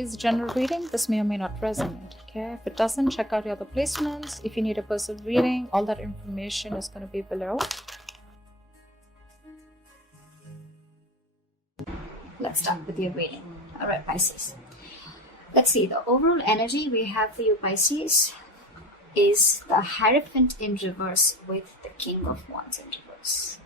is general reading. This may or may not resonate. Okay, if it doesn't, check out your other placements. If you need a personal reading, all that information is going to be below. Let's start with your reading. All right, Pisces. Let's see. The overall energy we have for you, Pisces, is the Hierophant in reverse with the King of Wands in reverse.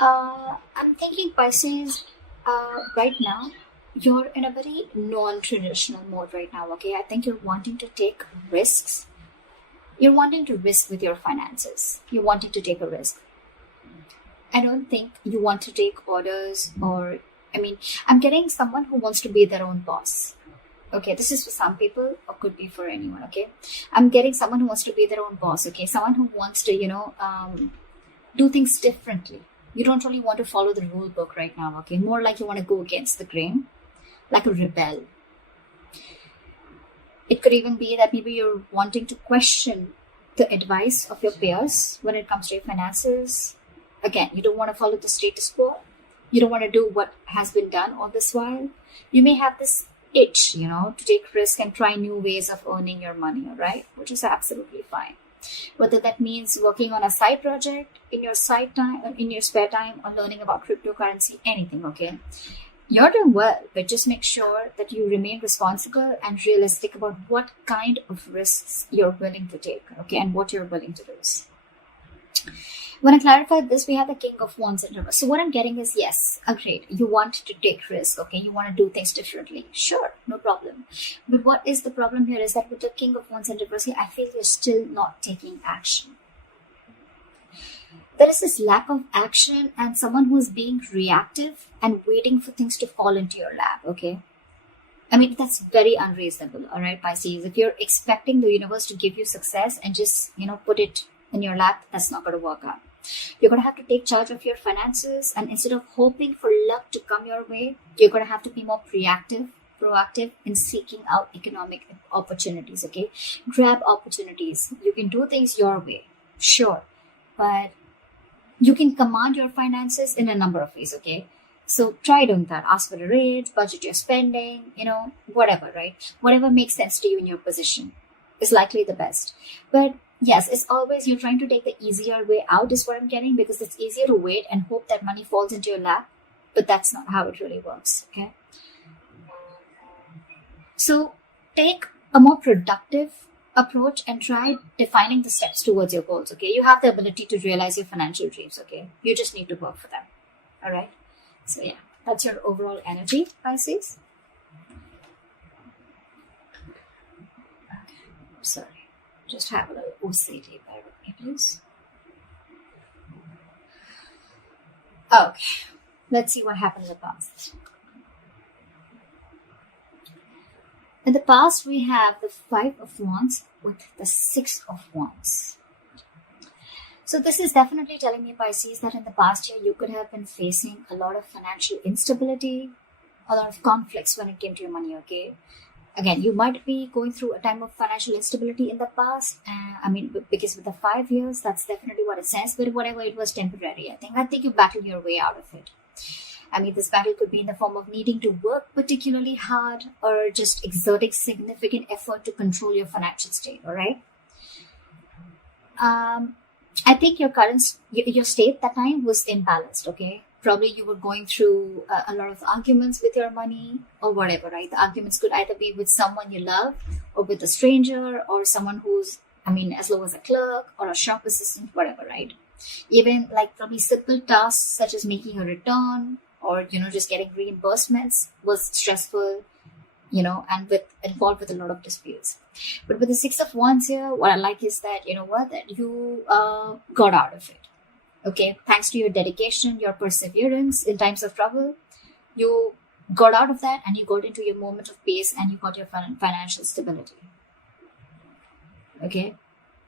I'm thinking, Pisces, right now, you're in a very non-traditional mode right now, okay? I think you're wanting to take risks. You're wanting to risk with your finances. You're wanting to take a risk. I don't think you want to take orders I'm getting someone who wants to be their own boss. Okay, this is for some people or could be for anyone, okay? I'm getting someone who wants to be their own boss, okay? Someone who wants to, do things differently. You don't really want to follow the rule book right now, okay? More like you want to go against the grain, like a rebel. It could even be that maybe you're wanting to question the advice of your peers when it comes to your finances. Again, you don't want to follow the status quo. You don't want to do what has been done all this while. You may have this itch, to take risk and try new ways of earning your money, all right? Which is absolutely fine. Whether that means working on a side project in your side time, in your spare time, or learning about cryptocurrency, anything, okay? You're doing well, but just make sure that you remain responsible and realistic about what kind of risks you're willing to take, okay? And what you're willing to lose. When I clarified this, we have the King of Wands in reverse. So what I'm getting is, yes, agreed. You want to take risks, okay? You want to do things differently. Sure, no problem. But what is the problem here is that with the King of Wands in reverse, I feel you're still not taking action. There is this lack of action and someone who is being reactive and waiting for things to fall into your lap, okay? That's very unreasonable, all right, Pisces? If you're expecting the universe to give you success and just, put it in your lap, that's not going to work out. You're going to have to take charge of your finances, and instead of hoping for luck to come your way, you're going to have to be more proactive in seeking out economic opportunities, okay? Grab opportunities. You can do things your way, sure, but you can command your finances in a number of ways, okay? So try doing that. Ask for a raise, budget your spending, whatever, right? Whatever makes sense to you in your position is likely the best. But yes, it's always you're trying to take the easier way out is what I'm getting, because it's easier to wait and hope that money falls into your lap. But that's not how it really works, okay? So take a more productive approach and try defining the steps towards your goals, okay? You have the ability to realize your financial dreams, okay? You just need to work for them, all right? So yeah, that's your overall energy, Pisces. Okay, sorry. Just have a little OCD, bear with me, please. Okay, let's see what happened in the past. In the past, we have the Five of Wands with the Six of Wands. So this is definitely telling me, Pisces, that in the past year, you could have been facing a lot of financial instability, a lot of conflicts when it came to your money, okay? Again, you might be going through a time of financial instability in the past. Because with the 5 years, that's definitely what it says. But whatever, it was temporary. I think you battled your way out of it. This battle could be in the form of needing to work particularly hard or just exerting significant effort to control your financial state. All right. I think your state that time was imbalanced. Okay. Probably you were going through a lot of arguments with your money or whatever, right? The arguments could either be with someone you love or with a stranger or someone who's, as low as a clerk or a shop assistant, whatever, right? Even like probably simple tasks such as making a return or, just getting reimbursements was stressful, and involved with a lot of disputes. But with the Six of Wands here, what I like is that, that you got out of it. Okay, thanks to your dedication, your perseverance in times of trouble, you got out of that and you got into your moment of peace and you got your financial stability. Okay,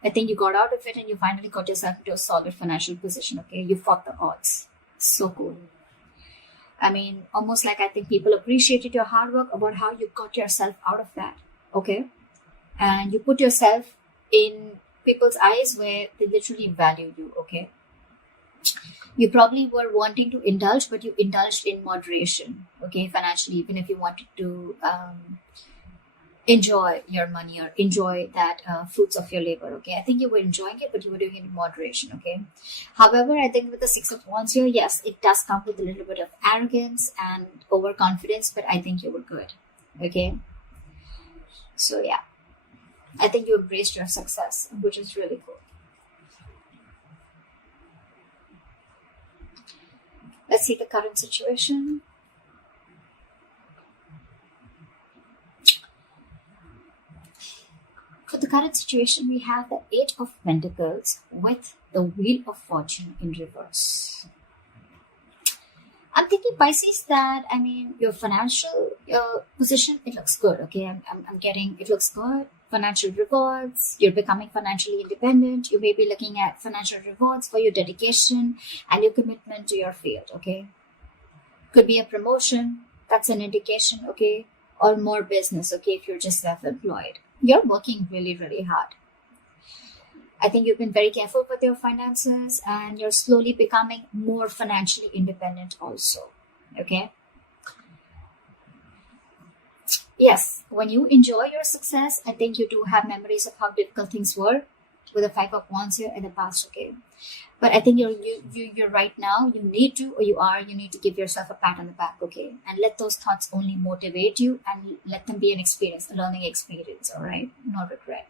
I think you got out of it and you finally got yourself into a solid financial position. Okay, you fought the odds. So cool. Almost like I think people appreciated your hard work about how you got yourself out of that. Okay, and you put yourself in people's eyes where they literally value you. Okay. You probably were wanting to indulge, but you indulged in moderation, okay, financially, even if you wanted to enjoy your money or enjoy that fruits of your labor, okay. I think you were enjoying it, but you were doing it in moderation, okay. However, I think with the Six of Wands here, yes, it does come with a little bit of arrogance and overconfidence, but I think you were good, okay. So yeah, I think you embraced your success, which is really cool. Let's see the current situation. For the current situation, we have the Eight of Pentacles with the Wheel of Fortune in reverse. I'm thinking, Pisces, that, I mean, your financial position, it looks good, okay? I'm getting, it looks good. Financial rewards, you're becoming financially independent. You may be looking at financial rewards for your dedication and your commitment to your field, okay? Could be a promotion, that's an indication, okay? Or more business, okay, if you're just self-employed. You're working really, really hard. I think you've been very careful with your finances and you're slowly becoming more financially independent also, okay? Yes, when you enjoy your success, I think you do have memories of how difficult things were with the Five of Wands here in the past, okay? But I think you're right now, you need to give yourself a pat on the back, okay? And let those thoughts only motivate you and let them be an experience, a learning experience, all right? No regret.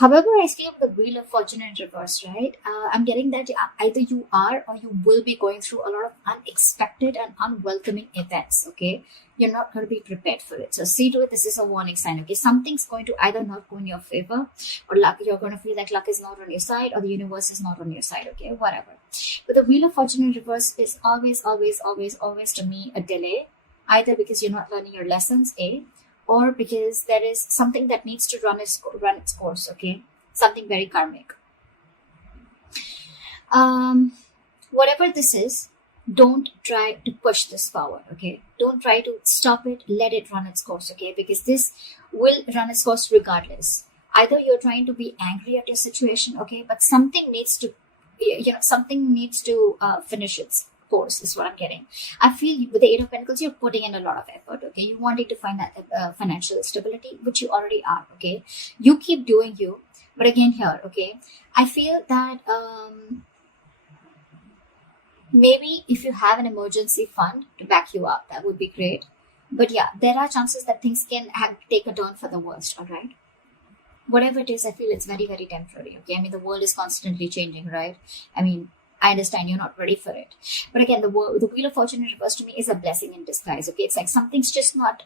However, I feel the Wheel of Fortune in reverse, right? I'm getting that either you are or you will be going through a lot of unexpected and unwelcoming events, okay? You're not going to be prepared for it. So see to it, this is a warning sign, okay? Something's going to either not go in your favor or luck, you're going to feel like luck is not on your side or the universe is not on your side, okay? Whatever. But the Wheel of Fortune in reverse is always to me a delay, either because you're not learning your lessons, or because there is something that needs to run its course, okay? Something very karmic. Whatever this is, don't try to push this forward, okay? Don't try to stop it, let it run its course, okay? Because this will run its course regardless. Either you're trying to be angry at your situation, okay? But something needs to, finish its course is what I'm getting. I feel with the Eight of Pentacles, you're putting in a lot of effort, okay? You wanting to find that financial stability, which you already are, okay? You keep doing you, but again here, okay? I feel that maybe if you have an emergency fund to back you up, that would be great. But yeah, there are chances that things can take a turn for the worst, all right? Whatever it is, I feel it's very, very temporary, okay? I mean, the world is constantly changing, right? I mean, I understand you're not ready for it. But again, the Wheel of Fortune in reverse to me is a blessing in disguise, okay? It's like something's just not,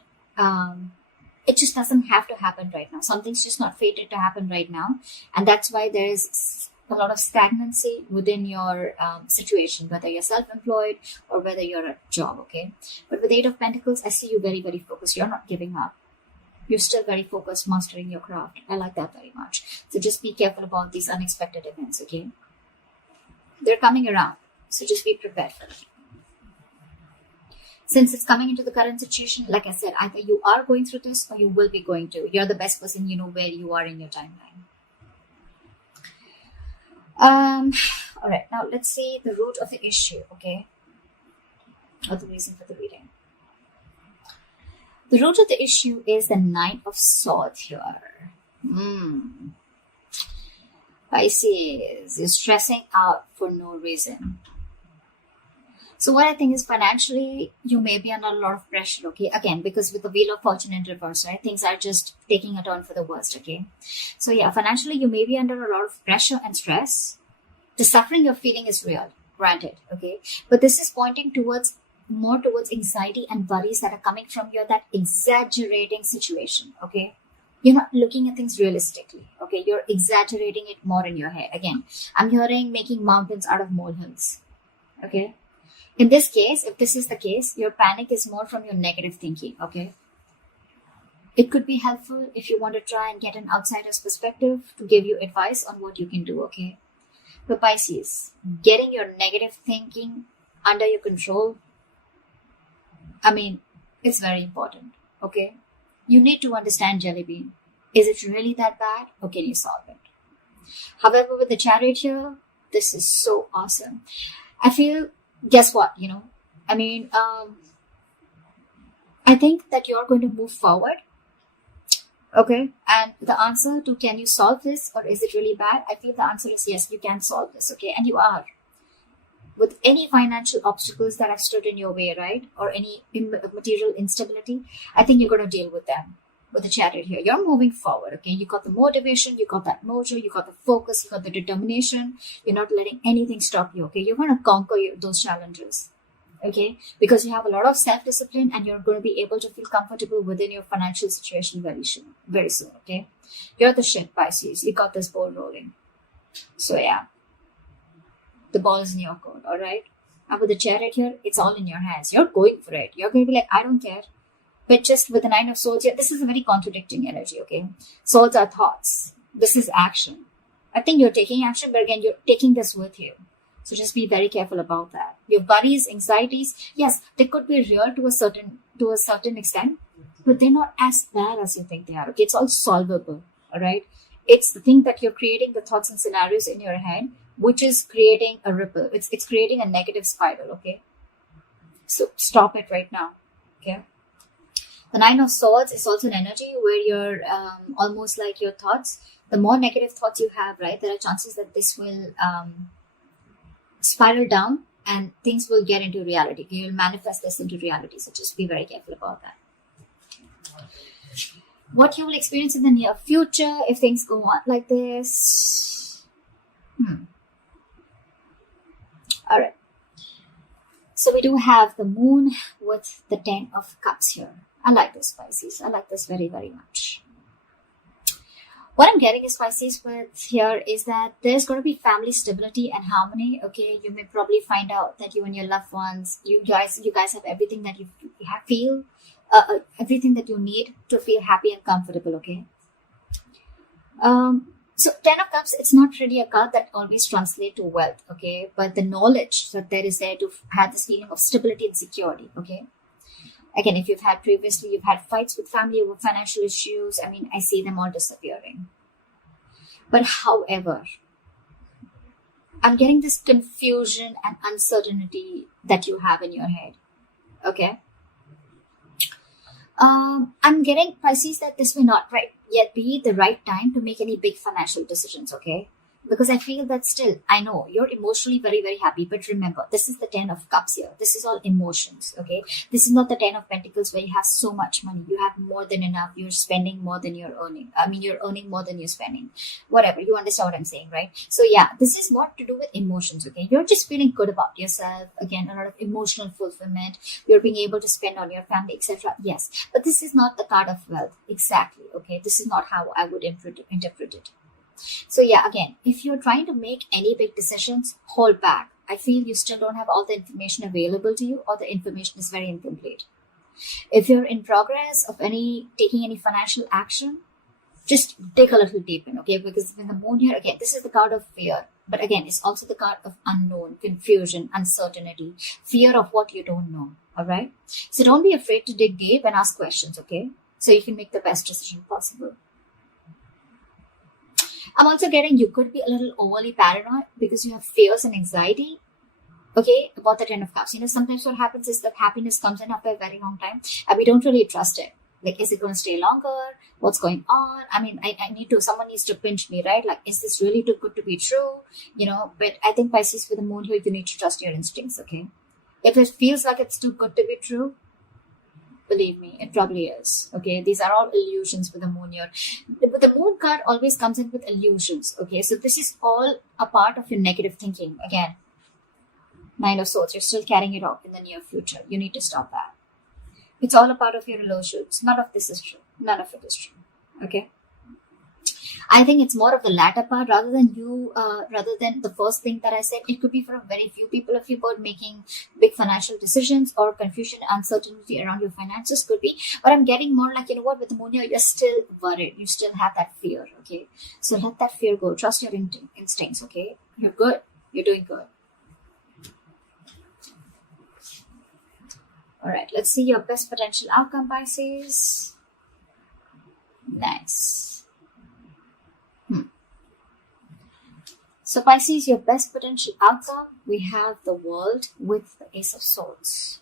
it just doesn't have to happen right now. Something's just not fated to happen right now. And that's why there is a lot of stagnancy within your situation, whether you're self-employed or whether you're at a job, okay? But with Eight of Pentacles, I see you very, very focused. You're not giving up. You're still very focused, mastering your craft. I like that very much. So just be careful about these unexpected events, okay? They're coming around, so just be prepared for it. Since it's coming into the current situation, like I said, either you are going through this or you will be going to. You're the best person, you know where you are in your timeline. All right, now let's see the root of the issue, okay? Or the reason for the reading. The root of the issue is the Nine of Swords here. Pisces, you're stressing out for no reason. So what I think is financially, you may be under a lot of pressure, okay? Again, because with the Wheel of Fortune in reverse, right? Things are just taking a turn for the worst, okay? So yeah, financially, you may be under a lot of pressure and stress. The suffering you're feeling is real, granted, okay? But this is pointing more towards anxiety and worries that are coming from that exaggerating situation, okay? You're not looking at things realistically, okay? You're exaggerating it more in your head. Again, I'm hearing making mountains out of molehills, okay? In this case, if this is the case, your panic is more from your negative thinking, okay? It could be helpful if you want to try and get an outsider's perspective to give you advice on what you can do, okay? But Pisces, getting your negative thinking under your control, I mean, it's very important, okay? You need to understand, Jelly Bean. Is it really that bad or can you solve it? However, with the Chariot here, This is so awesome. I feel, guess what, I think that you're going to move forward. Okay. And the answer to can you solve this or is it really bad? I feel the answer is yes, you can solve this. Okay. And you are. With any financial obstacles that have stood in your way, right? Or any material instability, I think you're going to deal with them. With the Chariot here, you're moving forward. Okay. You got the motivation, you got that mojo, you got the focus, you got the determination. You're not letting anything stop you. Okay. You're going to conquer those challenges. Okay, because you have a lot of self-discipline and you're going to be able to feel comfortable within your financial situation very soon. Okay, you're the shit, Pisces. You got this ball rolling. So yeah, the ball is in your court. All right, and with the Chariot here, it's all in your hands. You're going for it. You're going to be like, I don't care. But just with the Nine of Swords here, this is a very contradicting energy. Okay, swords are thoughts. This is action. I think you're taking action, but again, you're taking this with you. So just be very careful about that. Your worries, anxieties, yes, they could be real to a certain extent, but they're not as bad as you think they are. Okay, it's all solvable. All right, it's the thing that you're creating the thoughts and scenarios in your head, which is creating a ripple. It's creating a negative spiral. Okay, so stop it right now. Okay. The Nine of Swords is also an energy where you're almost like your thoughts. The more negative thoughts you have, right, there are chances that this will spiral down and things will get into reality. You will manifest this into reality. So just be very careful about that. What you will experience in the near future if things go on like this. All right. So we do have the Moon with the 10 of Cups here. I like this, Pisces. I like this very, very much. What I'm getting is, Pisces, with here is that there's going to be family stability and harmony. Okay, you may probably find out that you and your loved ones, you guys have everything that you feel, everything that you need to feel happy and comfortable. Okay. So 10 of Cups, it's not really a card that always translates to wealth. Okay, but the knowledge that there is there to have this feeling of stability and security. Okay. Again, if you've had fights with family over financial issues, I see them all disappearing. But however, I'm getting this confusion and uncertainty that you have in your head. Okay. I'm getting, Pisces, that this may not yet be the right time to make any big financial decisions. Okay. Because I feel that still, I know you're emotionally very, very happy. But remember, this is the 10 of Cups here. This is all emotions, okay? This is not the 10 of Pentacles where you have so much money. You have more than enough. You're spending more than you're earning. You're earning more than you're spending. Whatever. You understand what I'm saying, right? So yeah, this is more to do with emotions, okay? You're just feeling good about yourself. Again, a lot of emotional fulfillment. You're being able to spend on your family, etc. Yes. But this is not the card of wealth. Exactly, okay? This is not how I would interpret it. So yeah, again, if you're trying to make any big decisions, hold back. I feel you still don't have all the information available to you, or the information is very incomplete. If you're in progress of taking any financial action, just dig a little deep in, okay? Because when the Moon here, again, this is the card of fear. But again, it's also the card of unknown, confusion, uncertainty, fear of what you don't know, all right? So don't be afraid to dig deep and ask questions, okay? So you can make the best decision possible. I'm also getting you could be a little overly paranoid because you have fears and anxiety, okay, about the 10 of Cups. Sometimes what happens is that happiness comes in after a very long time and we don't really trust it. Like, is it going to stay longer? What's going on? Someone needs to pinch me, right? Like, is this really too good to be true? But I think, Pisces, with the Moon here, you need to trust your instincts, okay? If it feels like it's too good to be true, believe me, it probably is. Okay, these are all illusions with the Moon here. The Moon card always comes in with illusions. Okay, so this is all a part of your negative thinking. Again, Nine of Swords, you're still carrying it out in the near future. You need to stop that. It's all a part of your illusions. None of this is true. None of it is true. Okay. I think it's more of the latter part rather than the first thing that I said. It could be for a very few people of your birth making big financial decisions, or confusion, uncertainty around your finances could be. But I'm getting more like, with the Moon here, you're still worried. You still have that fear, okay? So let that fear go. Trust your instincts, okay? You're good. You're doing good. All right, let's see your best potential outcome, Pisces. Nice. So Pisces, your best potential outcome, we have the World with the Ace of Swords.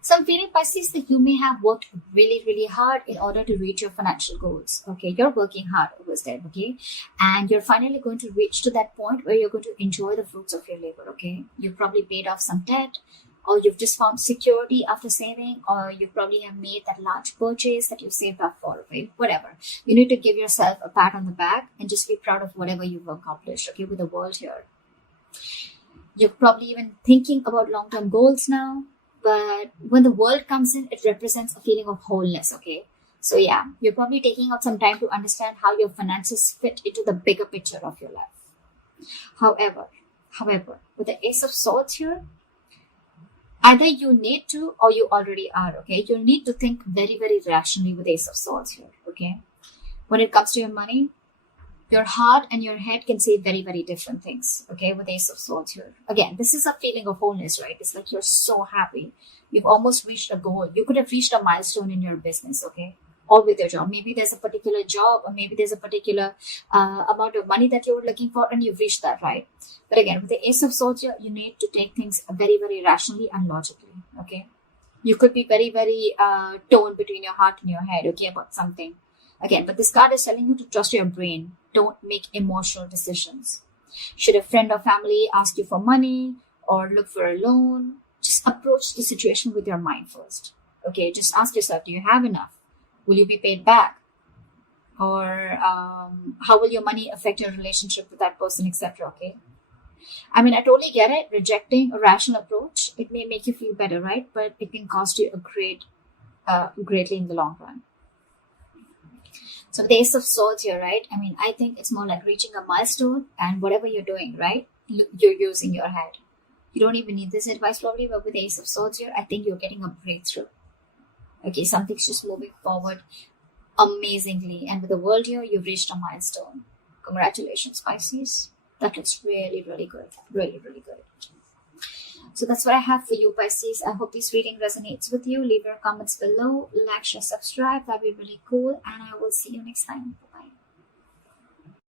So I'm feeling, Pisces, that you may have worked really, really hard in order to reach your financial goals. Okay, you're working hard over there, okay? And you're finally going to reach to that point where you're going to enjoy the fruits of your labor, okay? You've probably paid off some debt, or you've just found security after saving, or you probably have made that large purchase that you saved up for, okay? Whatever. You need to give yourself a pat on the back and just be proud of whatever you've accomplished, okay, with the world here. You're probably even thinking about long-term goals now. But when the world comes in, it represents a feeling of wholeness, okay? So yeah, you're probably taking out some time to understand how your finances fit into the bigger picture of your life. However, with the Ace of Swords here, either you need to or you already are, okay? You need to think very, very rationally with Ace of Swords here, okay? When it comes to your money, your heart and your head can say very, very different things, okay, with Ace of Swords here. Again, this is a feeling of wholeness, right? It's like you're so happy. You've almost reached a goal. You could have reached a milestone in your business, okay, or with your job. Maybe there's a particular job, or maybe there's a particular amount of money that you're looking for, and you've reached that, right? But again, with the Ace of Swords here, you need to take things very, very rationally and logically, okay? You could be very, very torn between your heart and your head, okay, about something. Again, but this card is telling you to trust your brain. Don't make emotional decisions. Should a friend or family ask you for money or look for a loan, just approach the situation with your mind first. Okay, just ask yourself, do you have enough? Will you be paid back? Or how will your money affect your relationship with that person, etc. Okay. I mean, I totally get it. Rejecting a rational approach, it may make you feel better, right? But it can cost you greatly in the long run. So the Ace of Swords here, right? I mean, I think it's more like reaching a milestone, and whatever you're doing, right? You're using your head. You don't even need this advice probably, but with the Ace of Swords here, I think you're getting a breakthrough. Okay, something's just moving forward amazingly. And with the World here, you've reached a milestone. Congratulations, Pisces. That looks really, really good. Really, really good. So that's what I have for you, Pisces. I hope this reading resonates with you. Leave your comments below. Like, share, subscribe. That'd be really cool. And I will see you next time.